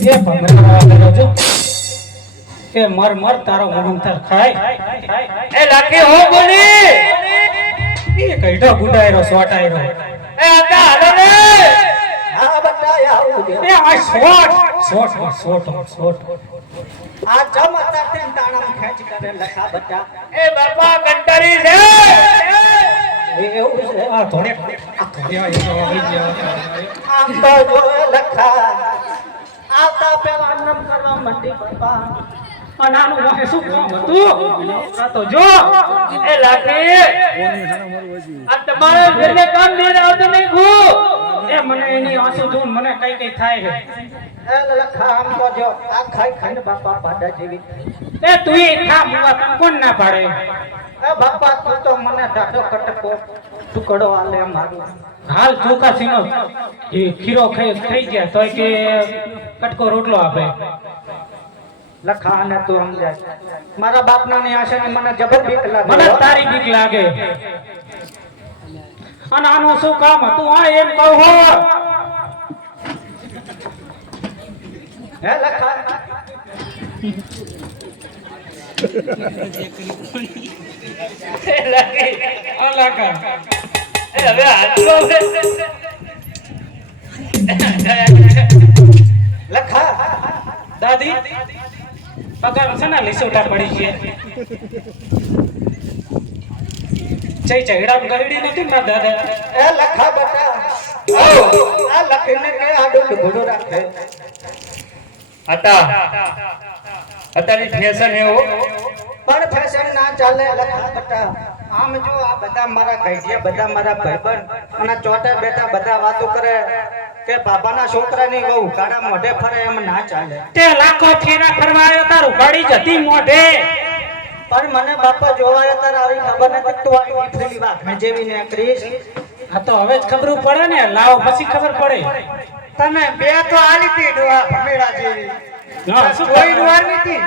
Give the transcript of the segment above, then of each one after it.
એ ભમરા એ મર મર તારો મોહનથર ખાય. એ લાકી હો બોલી એ કઈડો ગુડાયરો સોટાયરો. એ આતા હાલો રે હા બટા આવું એ આ સોટ સોટ સોટ સોટ આ જમતા તે તાણમ ખેંચ કરે લખા બટા એ બાપા કંટરી છે! એવું છે. આ થોડે આ થોડે આ આમ તો જો લખા. આવતા પેલા નમ કરવા માટે બાપા આ વાહે શું કામ હતું? આ તો જો. એ આ તમારે ઘરને કામ નહીં આવતો નહીં ખુ એ મને એની આંસુ જોઈને મને કઈ કઈ થાય એ લખા આમ તો જો આ ખાઈ ખાઈને બાપા પાડા જેવી. એ તું એ ખા મુવા કોણ ના પાડે? એ બાપા તું તો મને દાડો કટકો ટુકડો આલે મારું. હાલ ચોખા સીનો એ ખીરો ખાઈ થઈ ગયા તો કે કટકો રોટલો આપે. લખા અને તું સમજાય. મારા બાપના ની આશા મને જબર બીક લાગે. મને તારી બીક લાગે. અને આનું શું કામ? હતું આ એમ કહું હો. હે લખા એ લાખી આ લાકા એ હવે હાલો હવે લખા દાદી પગાર છે ને લીસોટા પડી છે. જય ચૈડા ગરડી નથી ના દાદા? એ લખા બટા. આ લખીને કે આડો લુગડું રાખે. હતા. અત્યારની ફેશન એવો. પણ ફેશન ના ચાલે લખા બટા. આમ જો આ બધા મારા ગઈઢિયા બધા મારા ભાઈબંધ અને ચોટે બેટા બધા વાતો કરે. કે બાબાના છોકરાની બહુ કાળા મોઢે ફરે એમ ના ચાલે. તે લાખો ફેરા ફરવાયો તારું ગાડી જતી મોઢે. પણ મને બાપા જોવાયો તાર આવી ખબર નથી તું આવી વિફરેલી વાત જેવી ને ક્રિશ આ તો હવે જ ખબર પડે ને લાવ પછી ખબર પડે. તમે બે તો આલી તી ડોહા ભમેડા જેવી. કોઈ ખબર? નથી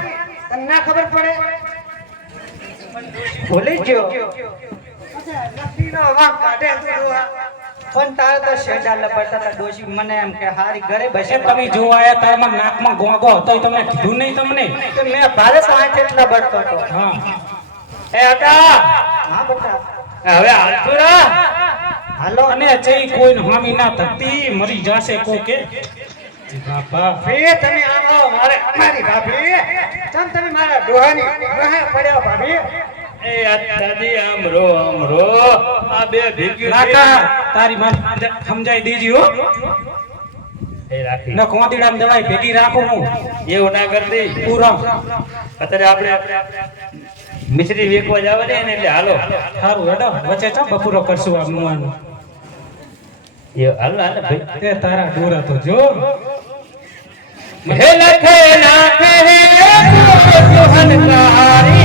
તને ના ખબર પડે? ભૂલી ગયો. નસીનો વાંક કાઢે ડોહા. પણ તારે તો શેડા લપડતા હતા ડોશી મને એમ કે હારી ઘરે બસે તમે જોવા આવ્યા તારમાં નાકમાં ગોગો હતો તમે કીધું નહીં તમને? મેં ભારે પાંચ એટલા બળતો હતો. હા. એ અટા! હા બેટા. હવે હાલો. અને ચઈ કોઈ હામી ના થતી મરી જાશે કો કે ભાભી તમે આવો મારે અમારી ભાભી. તમ તમે મારા ડોહાની ડોહે પડ્યો ભાભી? એ દાદી આમ રો આ બે ભેગી લાકા તારી માં સમજાઈ દેજી હો. એ રાખી. ન કોંદીડામ દવાઈ ભેગી રાખું હું. એવું ના કરતી પૂરો. અત્યારે આપણે મિશ્રી વેકવા જવા દે ને એટલે હાલો. સારું હેડો. વચ્ચે ચો બપોરો કરશું આ મુવાનું એ હાલ હાલ ભાઈ. તે તારા ડોરા તો જો. હે લખે ના કહે જોહન કારી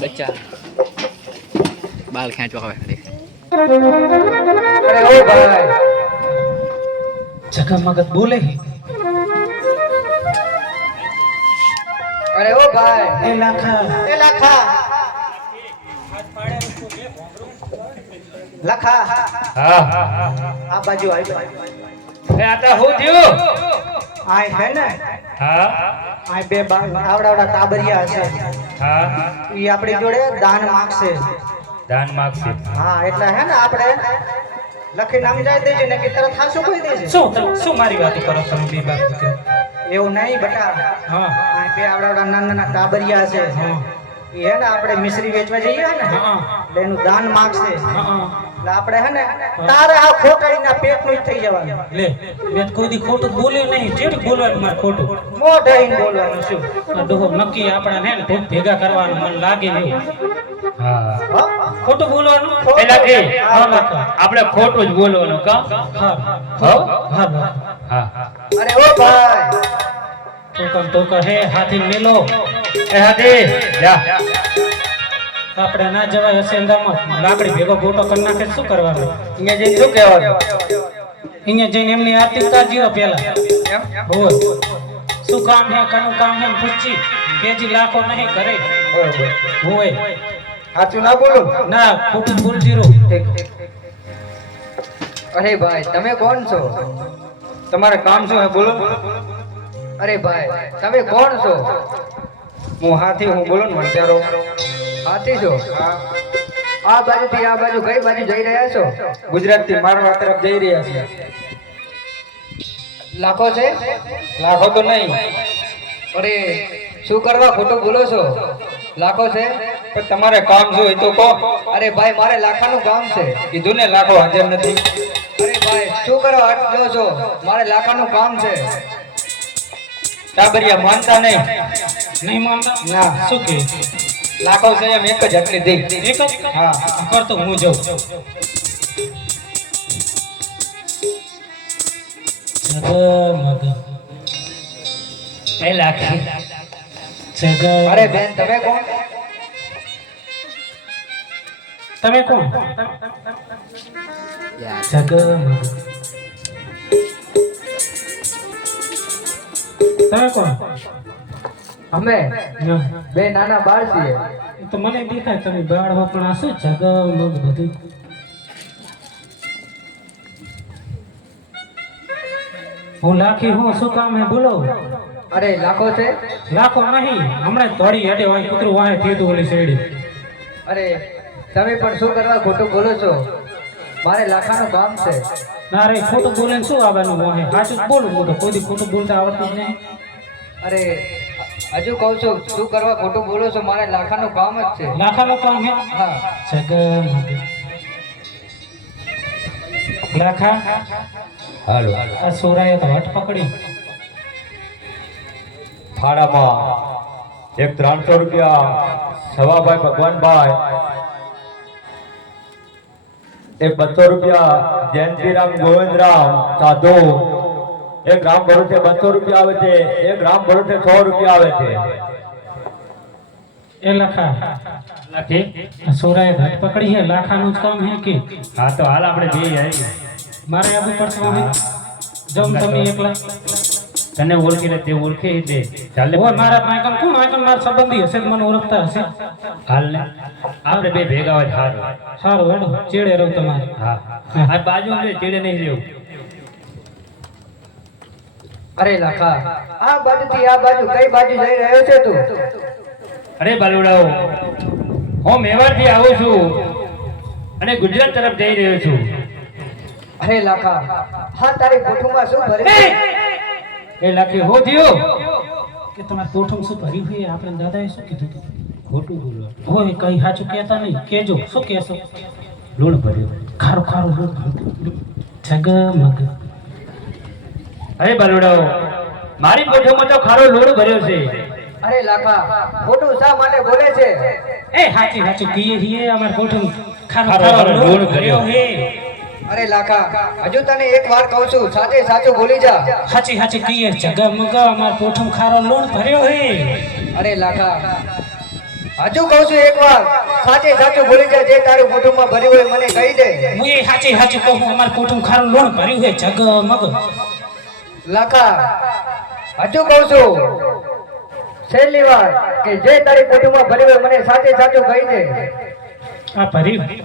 બચ્ચા બાલ બોલે અરે ઓ ભાઈ. એ લાખા. એ લાખા. લખા. હા આ બાજુ આવી. એ આ હું થયું? આય હે ને? હા. આય બે આવડાવડા કાબરિયા હશે. હા. ઈ આપણી જોડે દાન માંગશે. દાન માગશે. હા એટલે હે ને આપણે લખી નામ જાય દેજે ને કે તરત હાસુ કોઈ દેજે. શું શું મારી વાત કરો તમે બે વાત? એવું નહીં બટા. હા. આ બે આવડાવડા નાના નાના કાબરિયા છે હા. ને આપણે મિશ્રી વેચવા જઈએ ને? હા. એનું દાન માંગશે. હા. આપણે હે ને તારે આ ખોટાડીના પેટનું જ થઈ જવાનું. લે મેં કોઈ દી ખોટું બોલ્યું નહીં. જેટલું બોલવાનું મારે ખોટું? મોઢે બોલવાનું. શું? ડોહો નક્કી આપણા ને ભેગા કરવાનું મન લાગે નહીં હા. ખોટું બોલવાનું? પેલા કે આપણે ખોટું જ બોલવાનું કા? હા હો. હા? હા અરે ઓ ભાઈ. ટોકન ટોકન હે હાથી મેલો. એ હાથી જા. આપણે ના જવાય હશે લાકડી ભેગો ગોટો કરી નાખે શું કરવાનું? અહીંયા જઈને શું કહેવાનું? અહીંયા જઈને એમની આરતી ઉતારજો પેલા બોલ. શું કામ હે કનું કામ હે પૂછી. કેજી લાખો નહીં કરે હોય. સાચું ના બોલું? ના ખોટું જીરો. અરે ભાઈ તમે કોણ છો? તમારે કામ શું હે બોલો. અરે ભાઈ તમે કોણ છો? હું હાથી હું બોલો ને વંચારો હાથી છો. આ બાજુ થી આ બાજુ કઈ બાજુ જઈ રહ્યા છો? ગુજરાતથી મારવા તરફ જઈ રહ્યા છે. લાખો છે? લાખો તો નહીં. અરે શું કરવા ખોટું બોલો છો? લાખો છે? પણ તમારે કામ શું હોય તો કહો. અરે ભાઈ મારે લાખાનું કામ છે. કીધું ને લાખો હાજર નથી. અરે ભાઈ શું કરવા અટકો છો. મારે લાખાનું કામ છે. ટાબરિયા માનતા નહીં. નહીં માનતા? ના. શું કે? લાખો છે એક જ એક જ? હા. કરતો હું જાઉં. જગમગ એ લાખી જગ અરે બેન, તમે કોણ? તમે કોણ? જગમગ તમે કોણ? અમે? બે નાના બાળ છીએ. તો મને દેખાય તમે બાળ હો પણ આ શું જગમગ બધું? હું લાખી હું શું કામ હે બોલો. અરે લાખો છે? લાખો નહીં હમણાં દોડી હેડે હોય કૂતરું વાય થયું ઓલી શેરડી. અરે તમે પણ શું કરવા ખોટું બોલો છો? મારે લાખાનું કામ છે. ના રે ખોટું બોલે શું આવવાનું વાહે? સાચું બોલું હું કોઈ ખોટું બોલતા આવડતું જ નહીં. અરે હજુ કહું છું શું કરવા ખોટું બોલો છો મારે લાખાનું કામ જ છે. લાખાનું કામ હે? હા. લાખા? હાલો. આ સોરાએ તો હટ પકડી. ફાડામાં એક ત્રણસો રૂપિયા સવાભાઈ ભગવાનભાઈ. એક બસો રૂપિયા જયંતિરામ ગોવિંદરામ સાધુ. એક ગ્રામ ભરોસે બસો રૂપિયા આવે છે એક ગ્રામ ભરોસે સો રૂપિયા આવે છે. એ લખા લાખી. સોરાએ હટ પકડી હે લાખાનું જ કામ હે કે? હા તો હાલ આપણે બે આવી મારે આવવું પડશે વાહે જમ તમે એકલા. તને ઓળખી લે તે ઓળખી દે ચાલે ઓય મારા માયકમ કોણ માયકમ માર સંબંધી હશે મને ઓળખતા હશે? હાલ ને. આપણે બે ભેગા હોય સારું. સારું હેડો. ચેડે રહું તમારે. હા. આ બાજુ ચેડે નહીં રહેવું અરે લાખા આ બાજુથી આ બાજુ કઈ બાજુ જઈ રહ્યો છે તું? અરે બાલુડાઓ હું મેવાડથી આવું છું અને ગુજરાત તરફ જઈ રહ્યો છું. અરે લાખા હા તારી કોઠુંમાં શું ભર્યું? એ લાખી હો થયો કે તમારે કોઠમ શું ભર્યું છે? આપણે દાદાએ શું કીધું? ખોટું બોલવા હોય કઈ સાચું કહેતા નહીં. કેજો શું કહેશો? લૂણ ભર્યું. ખારું ખારું લોટ જગમગ. અરે બાલુડાઓ મારી પોઠોમાં તો ખારો લોડ ભર્યો છે. અરે લાખા ખોટું શા માટે બોલે છે? એ હાચી હાચું કીએ છીએ અમાર કોઠમ ખારો ખારો લોટ ભર્યો. હે અરે લાખા હજુ તને એક વાર કહું છું સાચે સાચું બોલી જા. હાચી હાચી કીએ જગમગ અમાર પોઠમ ખારો લોડ ભર્યો હે અરે લાખા હજુ કહું છું એક વાર સાચે સાચું બોલી જા જે તારું કુટુંબમાં ભર્યું હોય મને કહી દે. હું એ સાચે સાચું કહું અમાર પોઠમ ખારો લૂણ ભર્યું હે જગમગ લાખા. હજુ કહું છું, છેલ્લી વાર કે જે તારી કુટુંબમાં ભરી મને સાચે સાચું કહી દે આ ભર્યું